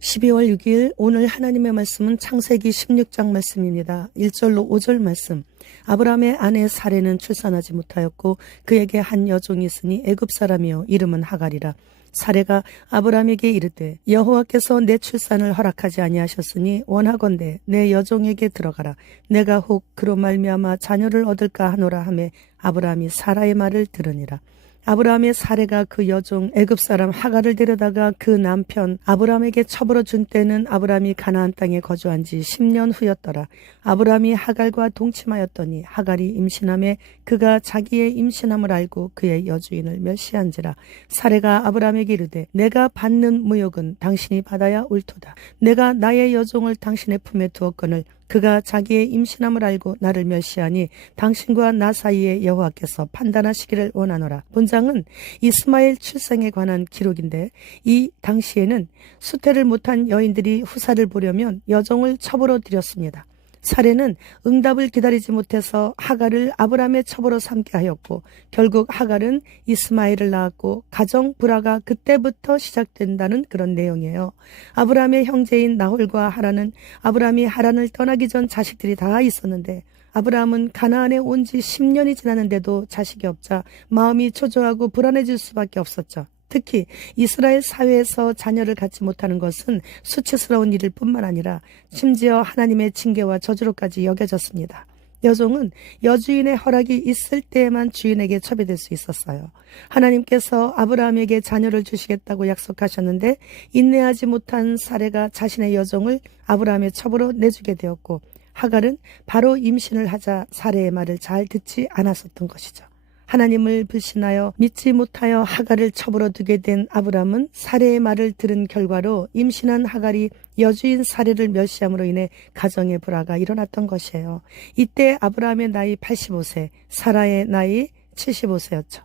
12월 6일 오늘 하나님의 말씀은 창세기 16장 말씀입니다. 1절로 5절 말씀. 아브라함의 아내 사레는 출산하지 못하였고 그에게 한 여종이 있으니 애굽 사람이요 이름은 하갈이라. 사레가 아브라함에게 이르되 여호와께서 내 출산을 허락하지 아니하셨으니 원하건대 내 여종에게 들어가라. 내가 혹 그로 말미암아 자녀를 얻을까 하노라 하매 아브라함이 사라의 말을 들으니라. 아브라함의 사레가 그 여종 애굽 사람 하갈을 데려다가 그 남편 아브라함에게 처벌어 준 때는 아브라함이 가나안 땅에 거주한 지 10년 후였더라. 아브라함이 하갈과 동침하였더니 하갈이 임신함에 그가 자기의 임신함을 알고 그의 여주인을 멸시한지라. 사레가 아브라함에게 이르되 내가 받는 무욕은 당신이 받아야 옳도다. 내가 나의 여종을 당신의 품에 두었거늘 그가 자기의 임신함을 알고 나를 멸시하니 당신과 나 사이에 여호와께서 판단하시기를 원하노라. 본장은 이스마엘 출생에 관한 기록인데 이 당시에는 수태를 못한 여인들이 후사를 보려면 여종을 첩으로 들였습니다. 사레는 응답을 기다리지 못해서 하갈을 아브라함의 첩으로 삼게 하였고 결국 하갈은 이스마엘을 낳았고 가정 불화가 그때부터 시작된다는 그런 내용이에요. 아브라함의 형제인 나홀과 하란은 아브라함이 하란을 떠나기 전 자식들이 다 있었는데 아브라함은 가나안에 온 지 10년이 지났는데도 자식이 없자 마음이 초조하고 불안해질 수밖에 없었죠. 특히 이스라엘 사회에서 자녀를 갖지 못하는 것은 수치스러운 일일 뿐만 아니라 심지어 하나님의 징계와 저주로까지 여겨졌습니다. 여종은 여주인의 허락이 있을 때에만 주인에게 첩이될 수 있었어요. 하나님께서 아브라함에게 자녀를 주시겠다고 약속하셨는데 인내하지 못한 사레가 자신의 여종을 아브라함의 첩으로 내주게 되었고 하갈은 바로 임신을 하자 사레의 말을 잘 듣지 않았었던 것이죠. 하나님을 불신하여 믿지 못하여 하갈을 첩으로 두게 된 아브라함은 사레의 말을 들은 결과로 임신한 하갈이 여주인 사레를 멸시함으로 인해 가정의 불화가 일어났던 것이에요. 이때 아브라함의 나이 85세, 사라의 나이 75세였죠.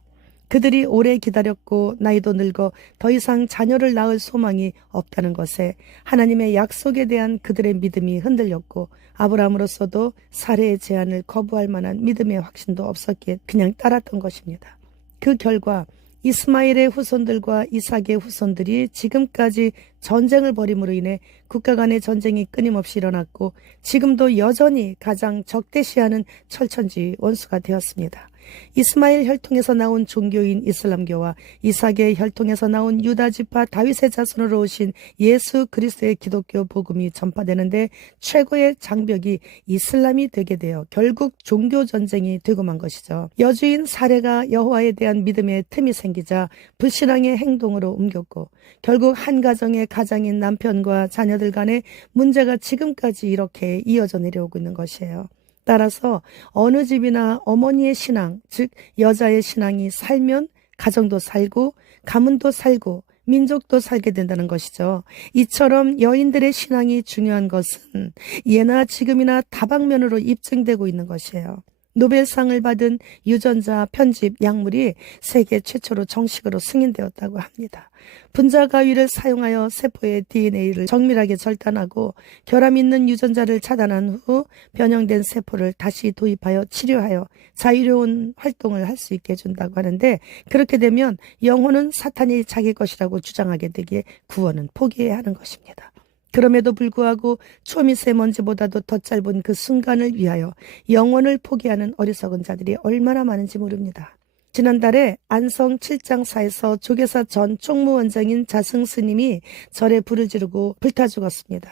그들이 오래 기다렸고 나이도 늙어 더 이상 자녀를 낳을 소망이 없다는 것에 하나님의 약속에 대한 그들의 믿음이 흔들렸고 아브라함으로서도 사레의 제안을 거부할 만한 믿음의 확신도 없었기에 그냥 따랐던 것입니다. 그 결과 이스마엘의 후손들과 이삭의 후손들이 지금까지 전쟁을 벌임으로 인해 국가 간의 전쟁이 끊임없이 일어났고 지금도 여전히 가장 적대시하는 철천지 원수가 되었습니다. 이스마엘 혈통에서 나온 종교인 이슬람교와 이삭의 혈통에서 나온 유다 지파 다윗의 자손으로 오신 예수 그리스도의 기독교 복음이 전파되는데 최고의 장벽이 이슬람이 되게 되어 결국 종교 전쟁이 되고 만 것이죠. 여주인 사레가 여호와에 대한 믿음의 틈이 생기자 불신앙의 행동으로 옮겼고 결국 한 가정의 가장인 남편과 자녀들 간의 문제가 지금까지 이렇게 이어져 내려오고 있는 것이에요. 따라서 어느 집이나 어머니의 신앙, 즉 여자의 신앙이 살면 가정도 살고 가문도 살고 민족도 살게 된다는 것이죠. 이처럼 여인들의 신앙이 중요한 것은 예나 지금이나 다방면으로 입증되고 있는 것이에요. 노벨상을 받은 유전자 편집 약물이 세계 최초로 정식으로 승인되었다고 합니다. 분자 가위를 사용하여 세포의 DNA를 정밀하게 절단하고 결함 있는 유전자를 차단한 후 변형된 세포를 다시 도입하여 치료하여 자유로운 활동을 할 수 있게 해준다고 하는데 그렇게 되면 영혼은 사탄이 자기 것이라고 주장하게 되기에 구원은 포기해야 하는 것입니다. 그럼에도 불구하고 초미세먼지보다도 더 짧은 그 순간을 위하여 영혼을 포기하는 어리석은 자들이 얼마나 많은지 모릅니다. 지난달에 안성 7장사에서 조계사 전 총무원장인 자승 스님이 절에 불을 지르고 불타 죽었습니다.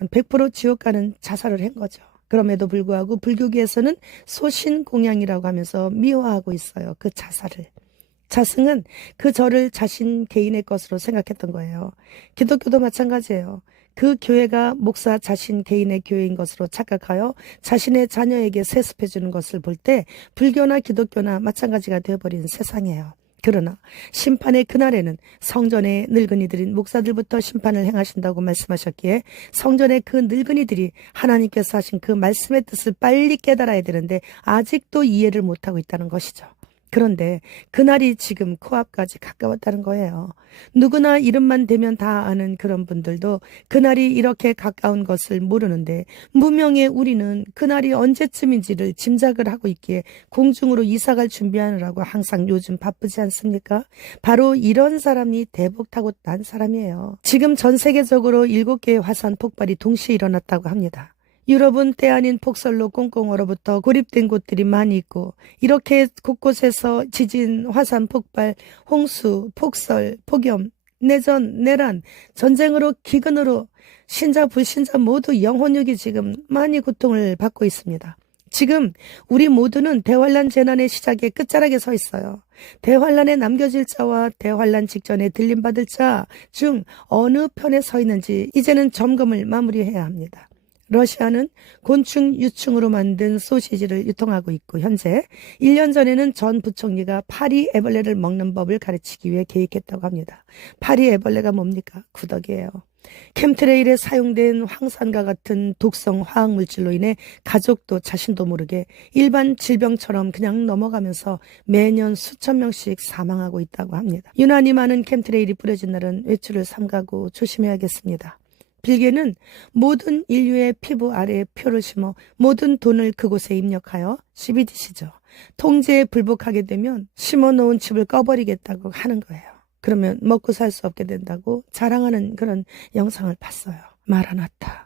100% 지옥 가는 자살을 한 거죠. 그럼에도 불구하고 불교계에서는 소신공양이라고 하면서 미화하고 있어요. 그 자살을. 자승은 그 절을 자신 개인의 것으로 생각했던 거예요. 기독교도 마찬가지예요. 그 교회가 목사 자신 개인의 교회인 것으로 착각하여 자신의 자녀에게 세습해 주는 것을 볼 때 불교나 기독교나 마찬가지가 되어버린 세상이에요. 그러나 심판의 그날에는 성전의 늙은이들인 목사들부터 심판을 행하신다고 말씀하셨기에 성전의 그 늙은이들이 하나님께서 하신 그 말씀의 뜻을 빨리 깨달아야 되는데 아직도 이해를 못하고 있다는 것이죠. 그런데 그날이 지금 코앞까지 가까웠다는 거예요. 누구나 이름만 대면 다 아는 그런 분들도 그날이 이렇게 가까운 것을 모르는데 무명의 우리는 그날이 언제쯤인지를 짐작을 하고 있기에 공중으로 이사갈 준비하느라고 항상 요즘 바쁘지 않습니까? 바로 이런 사람이 대복 타고 난 사람이에요. 지금 전 세계적으로 7개의 화산 폭발이 동시에 일어났다고 합니다. 유럽은 때 아닌 폭설로 꽁꽁 얼어붙어 고립된 곳들이 많이 있고 이렇게 곳곳에서 지진, 화산 폭발, 홍수, 폭설, 폭염, 내전, 내란, 전쟁으로 기근으로 신자 불신자 모두 영혼육이 지금 많이 고통을 받고 있습니다. 지금 우리 모두는 대환란 재난의 시작의 끝자락에 서 있어요. 대환란에 남겨질 자와 대환란 직전에 들림받을 자 중 어느 편에 서 있는지 이제는 점검을 마무리해야 합니다. 러시아는 곤충 유충으로 만든 소시지를 유통하고 있고 현재 1년 전에는 전 부총리가 파리 애벌레를 먹는 법을 가르치기 위해 계획했다고 합니다. 파리 애벌레가 뭡니까? 구더기예요. 캠트레일에 사용된 황산과 같은 독성 화학물질로 인해 가족도 자신도 모르게 일반 질병처럼 그냥 넘어가면서 매년 수천 명씩 사망하고 있다고 합니다. 유난히 많은 캠트레일이 뿌려진 날은 외출을 삼가고 조심해야겠습니다. 빌게는 모든 인류의 피부 아래에 표를 심어 모든 돈을 그곳에 입력하여 CBDC죠. 통제에 불복하게 되면 심어놓은 칩을 꺼버리겠다고 하는 거예요. 그러면 먹고 살 수 없게 된다고 자랑하는 그런 영상을 봤어요. 마라나타.